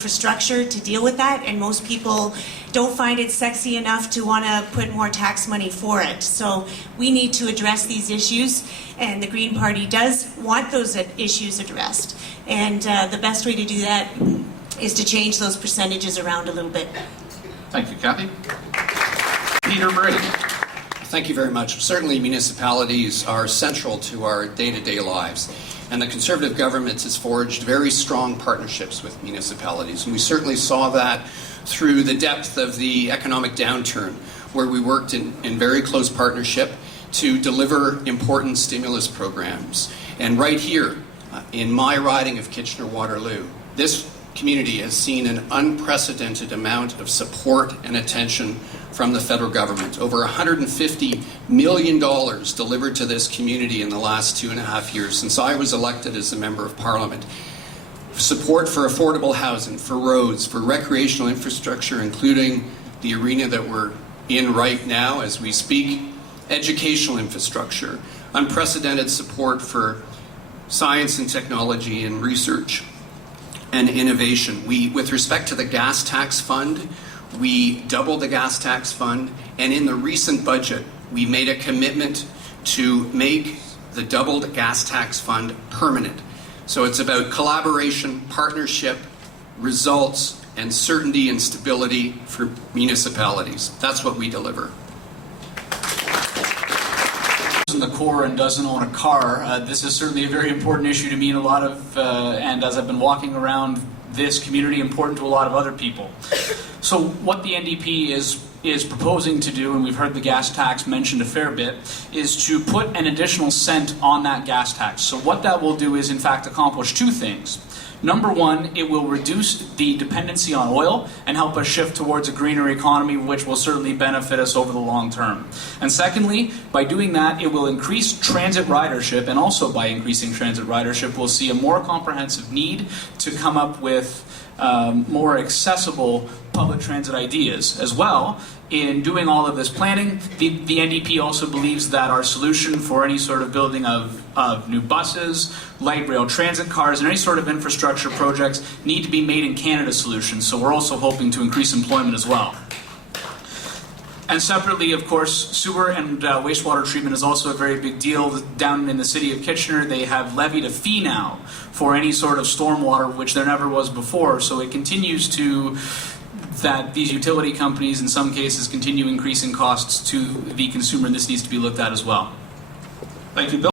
infrastructure to deal with that, and most people don't find it sexy enough to want to put more tax money for it. So we need to address these issues, and the Green Party does want those issues addressed. And the best way to do that is to change those percentages around a little bit. Thank you, Kathy. Peter Brady. Thank you very much. Certainly municipalities are central to our day-to-day lives, and the Conservative government has forged very strong partnerships with municipalities, and we certainly saw that through the depth of the economic downturn, where we worked in very close partnership to deliver important stimulus programs. And right here in my riding of Kitchener-Waterloo, this community has seen an unprecedented amount of support and attention from the federal government. Over $150 million delivered to this community in the last 2.5 years since I was elected as a member of Parliament. Support for affordable housing, for roads, for recreational infrastructure, including the arena that we're in right now as we speak, educational infrastructure, unprecedented support for science and technology and research and innovation. With respect to the gas tax fund, we doubled the gas tax fund, and in the recent budget, we made a commitment to make the doubled gas tax fund permanent. So it's about collaboration, partnership, results, and certainty and stability for municipalities. That's what we deliver. In the core and doesn't own a car, this is certainly a very important issue to me, and and as I've been walking around this community, important to a lot of other people. So what the NDP is proposing to do, and we've heard the gas tax mentioned a fair bit, is to put an additional cent on that gas tax. So what that will do is in fact accomplish two things. Number one, it will reduce the dependency on oil and help us shift towards a greener economy, which will certainly benefit us over the long term. And secondly, by doing that, it will increase transit ridership, and also by increasing transit ridership, we'll see a more comprehensive need to come up with more accessible public transit ideas. As well, in doing all of this planning, the NDP also believes that our solution for any sort of building of new buses, light rail transit cars, and any sort of infrastructure projects need to be made in Canada solutions. So we're also hoping to increase employment as well. And separately, of course, sewer and wastewater treatment is also a very big deal. Down in the city of Kitchener, they have levied a fee now for any sort of stormwater, which there never was before. So it continues to, that these utility companies in some cases continue increasing costs to the consumer, and this needs to be looked at as well. Thank you, Bill.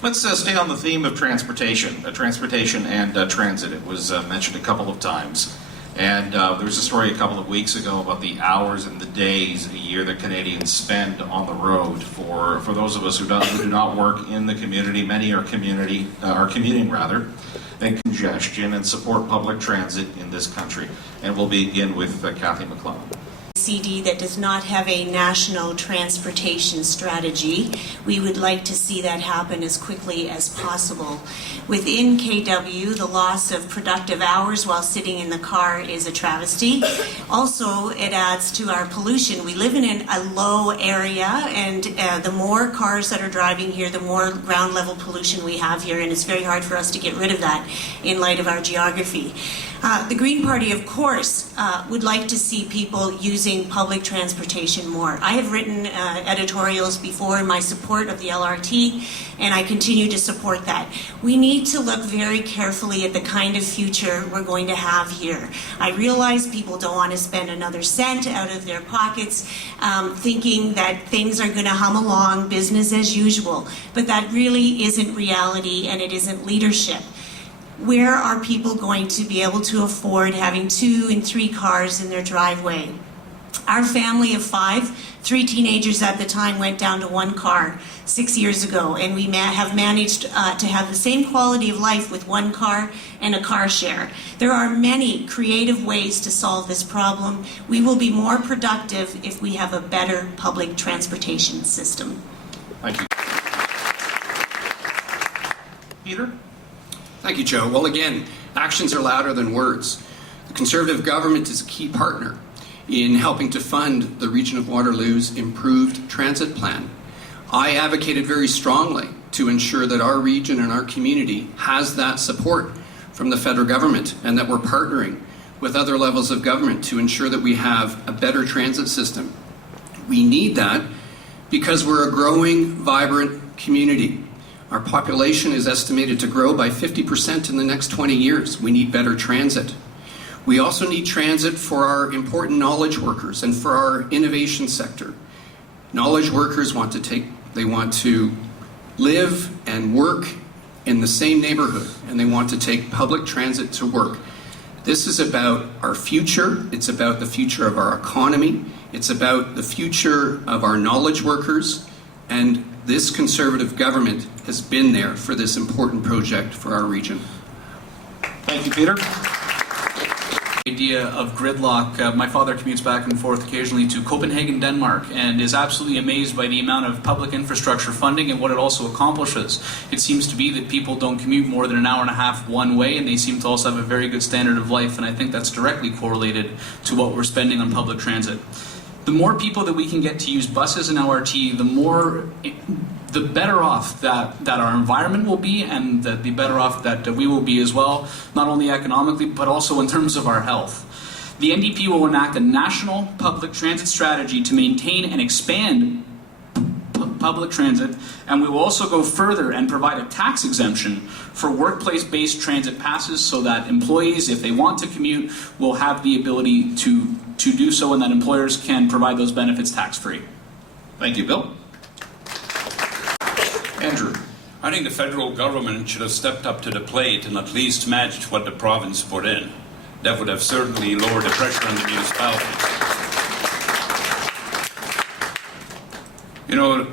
Let's stay on the theme of transportation and transit. It was mentioned a couple of times. And there was a story a couple of weeks ago about the hours and the days a year that Canadians spend on the road. For those of us who do not work in the community, many are commuting and congestion, and support public transit in this country. And we'll begin with Kathy McLeod. CD that does not have a national transportation strategy. We would like to see that happen as quickly as possible. Within KW, the loss of productive hours while sitting in the car is a travesty. Also, it adds to our pollution. We live in a low area, and the more cars that are driving here, the more ground level pollution we have here, and it's very hard for us to get rid of that in light of our geography. The Green Party, of course, would like to see people using public transportation more. I have written editorials before in my support of the LRT, and I continue to support that. We need to look very carefully at the kind of future we're going to have here. I realize people don't want to spend another cent out of their pockets thinking that things are going to hum along, business as usual, but that really isn't reality, and it isn't leadership. Where are people going to be able to afford having 2 and 3 cars in their driveway? Our family of 5, 3 teenagers at the time, went down to 1 car 6 years ago, and we have managed to have the same quality of life with 1 car and a car share. There are many creative ways to solve this problem. We will be more productive if we have a better public transportation system. Thank you. Peter? Thank you, Joe. Well, again, actions are louder than words. The Conservative government is a key partner in helping to fund the region of Waterloo's improved transit plan. I advocated very strongly to ensure that our region and our community has that support from the federal government, and that we're partnering with other levels of government to ensure that we have a better transit system. We need that because we're a growing, vibrant community. Our population is estimated to grow by 50% in the next 20 years. We need better transit. We also need transit for our important knowledge workers and for our innovation sector. Knowledge workers want to live and work in the same neighborhood, and they want to take public transit to work. This is about our future. It's about the future of our economy. It's about the future of our knowledge workers. And this Conservative government has been there for this important project for our region. Thank you, Peter. Idea of gridlock. My father commutes back and forth occasionally to Copenhagen, Denmark, and is absolutely amazed by the amount of public infrastructure funding and what it also accomplishes. It seems to be that people don't commute more than an hour and a half one way, and they seem to also have a very good standard of life, and I think that's directly correlated to what we're spending on public transit. The more people that we can get to use buses and LRT, the better off that our environment will be, and the better off that we will be as well, not only economically, but also in terms of our health. The NDP will enact a national public transit strategy to maintain and expand public transit, and we will also go further and provide a tax exemption for workplace-based transit passes so that employees, if they want to commute, will have the ability to do so, and that employers can provide those benefits tax-free. Thank you, Bill. Andrew. I think the federal government should have stepped up to the plate and at least matched what the province put in. That would have certainly lowered the pressure on the municipalities. You know,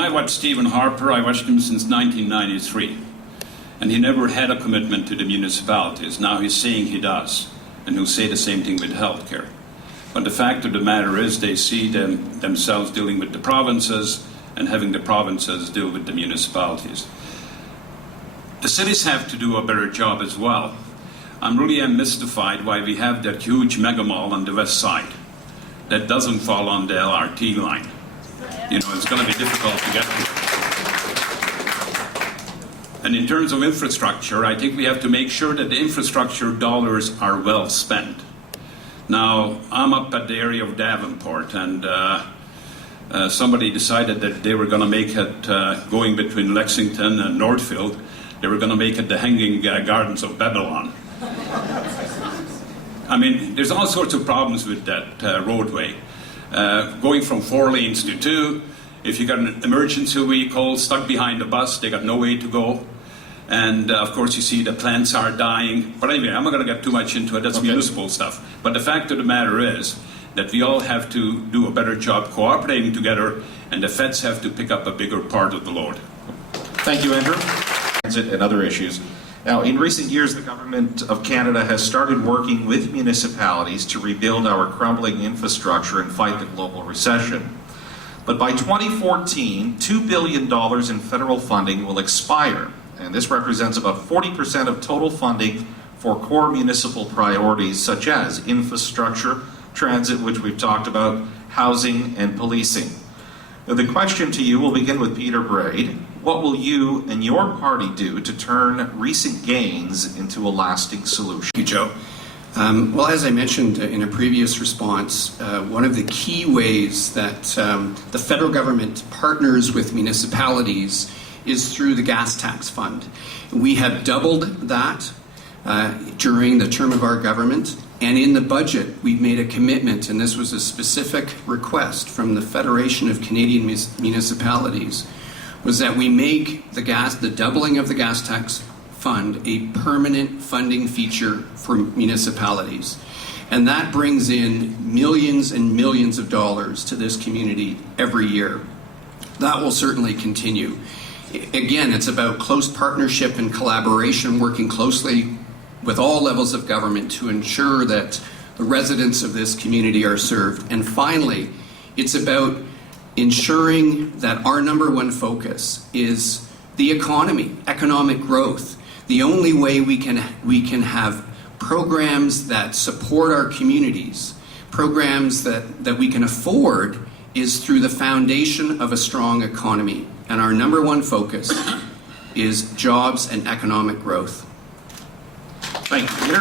I watched Stephen Harper. I watched him since 1993. And he never had a commitment to the municipalities. Now he's saying he does. And he'll say the same thing with healthcare. But the fact of the matter is they see themselves dealing with the provinces and having the provinces deal with the municipalities. The cities have to do a better job as well. I'm really mystified why we have that huge mega mall on the west side that doesn't fall on the LRT line. It's going to be difficult to get to. And in terms of infrastructure, I think we have to make sure that the infrastructure dollars are well spent. Now, I'm up at the area of Davenport, and somebody decided that they were going to make it, going between Lexington and Northfield, they were going to make it the Hanging Gardens of Babylon. There's all sorts of problems with that roadway. Going from 4 lanes to 2, if you got an emergency vehicle stuck behind the bus, they got no way to go. And of course you see the plants are dying. But anyway, I'm not going to get too much into it, that's okay. Municipal stuff. But the fact of the matter is that we all have to do a better job cooperating together, and the feds have to pick up a bigger part of the load. Thank you, Andrew. Transit and other issues. Now, in recent years, the Government of Canada has started working with municipalities to rebuild our crumbling infrastructure and fight the global recession. But by 2014, $2 billion in federal funding will expire, and this represents about 40% of total funding for core municipal priorities such as infrastructure, transit, which we've talked about, housing, and policing. Now, the question to you will begin with Peter Braid. What will you and your party do to turn recent gains into a lasting solution? Thank you, Joe. Well, as I mentioned in a previous response, one of the key ways that the federal government partners with municipalities is through the gas tax fund. We have doubled that during the term of our government, and in the budget we've made a commitment, and this was a specific request from the Federation of Canadian Municipalities, was that we make the doubling of the gas tax fund a permanent funding feature for municipalities. And that brings in millions and millions of dollars to this community every year. That will certainly continue. Again, it's about close partnership and collaboration, working closely with all levels of government to ensure that the residents of this community are served. And finally, it's about ensuring that our number one focus is the economy, economic growth. The only way we can have programs that support our communities, programs that we can afford, is through the foundation of a strong economy. And our number one focus is jobs and economic growth. Thank you, Peter.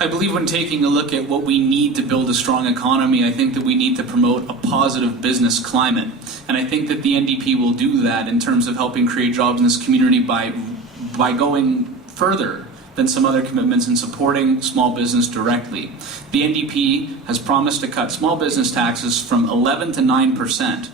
I believe when taking a look at what we need to build a strong economy, I think that we need to promote a positive business climate. And I think that the NDP will do that in terms of helping create jobs in this community by going further than some other commitments in supporting small business directly. The NDP has promised to cut small business taxes from 11 to 9%.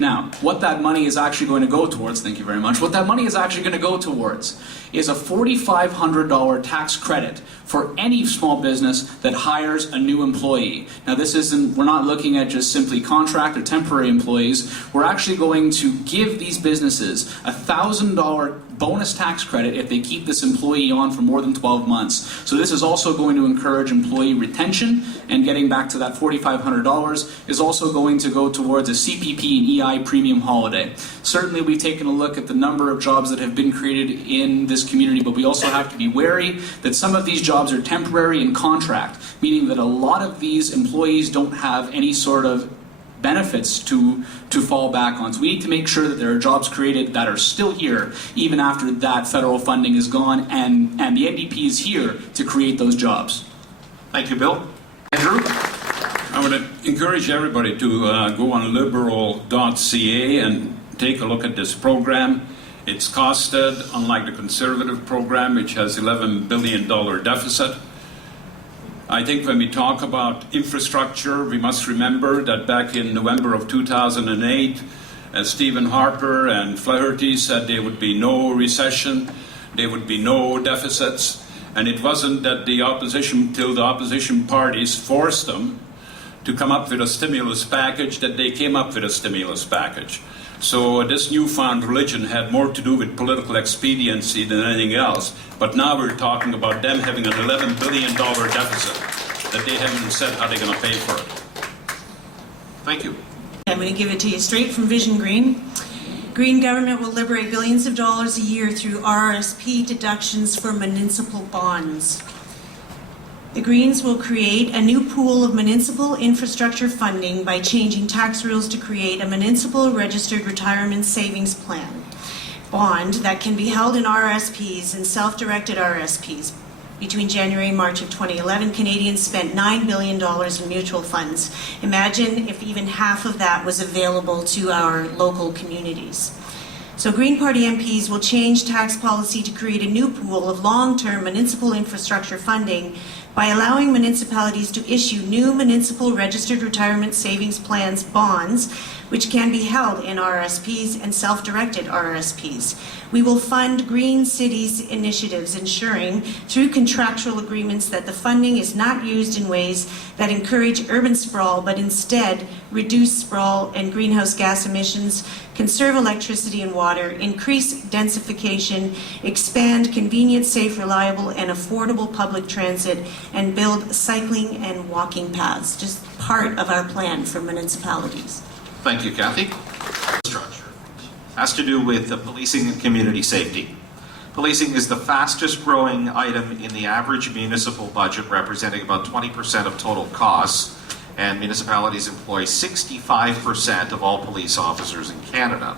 Now, what that money is actually going to go towards, thank you very much, what that money is actually going to go towards is a $4,500 tax credit for any small business that hires a new employee. Now, this isn't, we're not looking at just simply contract or temporary employees. We're actually going to give these businesses a $1,000 bonus tax credit if they keep this employee on for more than 12 months. So this is also going to encourage employee retention, and getting back to that $4,500 is also going to go towards a CPP and EI premium holiday. Certainly we've taken a look at the number of jobs that have been created in this community, but we also have to be wary that some of these jobs are temporary and contract, meaning that a lot of these employees don't have any sort of benefits to fall back on. So we need to make sure that there are jobs created that are still here even after that federal funding is gone, and the NDP is here to create those jobs. Thank you, Bill. Andrew? I would encourage everybody to go on liberal.ca and take a look at this program. It's costed, unlike the Conservative program, which has $11 billion deficit. I think when we talk about infrastructure, we must remember that back in November of 2008, Stephen Harper and Flaherty said there would be no recession, there would be no deficits, and it wasn't that the opposition parties forced them to come up with a stimulus package that they came up with a stimulus package. So this newfound religion had more to do with political expediency than anything else. But now we're talking about them having an $11 billion deficit that they haven't said how they're going to pay for it. Thank you. I'm going to give it to you straight from Vision Green. Green government will liberate billions of dollars a year through RRSP deductions for municipal bonds. The Greens will create a new pool of municipal infrastructure funding by changing tax rules to create a municipal registered retirement savings plan bond that can be held in RRSPs and self-directed RRSPs. Between January and March of 2011, Canadians spent $9 billion in mutual funds. Imagine if even half of that was available to our local communities. So Green Party MPs will change tax policy to create a new pool of long-term municipal infrastructure funding by allowing municipalities to issue new municipal registered retirement savings plans bonds, which can be held in RRSPs and self-directed RRSPs. We will fund green cities initiatives, ensuring through contractual agreements that the funding is not used in ways that encourage urban sprawl, but instead reduce sprawl and greenhouse gas emissions, conserve electricity and water, increase densification, expand convenient, safe, reliable, and affordable public transit, and build cycling and walking paths. Just part of our plan for municipalities. Thank you, Kathy. Structure has to do with policing and community safety. Policing is the fastest growing item in the average municipal budget, representing about 20% of total costs, and municipalities employ 65% of all police officers in Canada.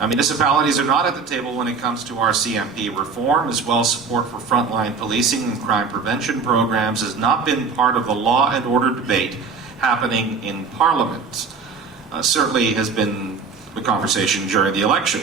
Now, municipalities are not at the table when it comes to our CMP reform, as well as support for frontline policing and crime prevention programs has not been part of the law and order debate happening in Parliament. Certainly has been the conversation during the election.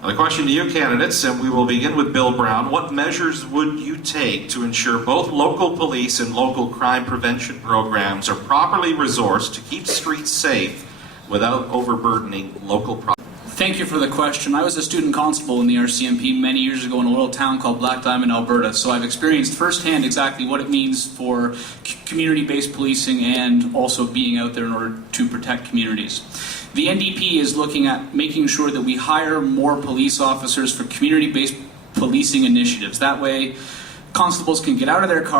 Now, the question to you candidates, and we will begin with Bill Brown, what measures would you take to ensure both local police and local crime prevention programs are properly resourced to keep streets safe without overburdening local property? Thank you for the question. I was a student constable in the RCMP many years ago in a little town called Black Diamond, Alberta, so I've experienced firsthand exactly what it means for community-based policing and also being out there in order to protect communities. The NDP is looking at making sure that we hire more police officers for community-based policing initiatives. That way, constables can get out of their cars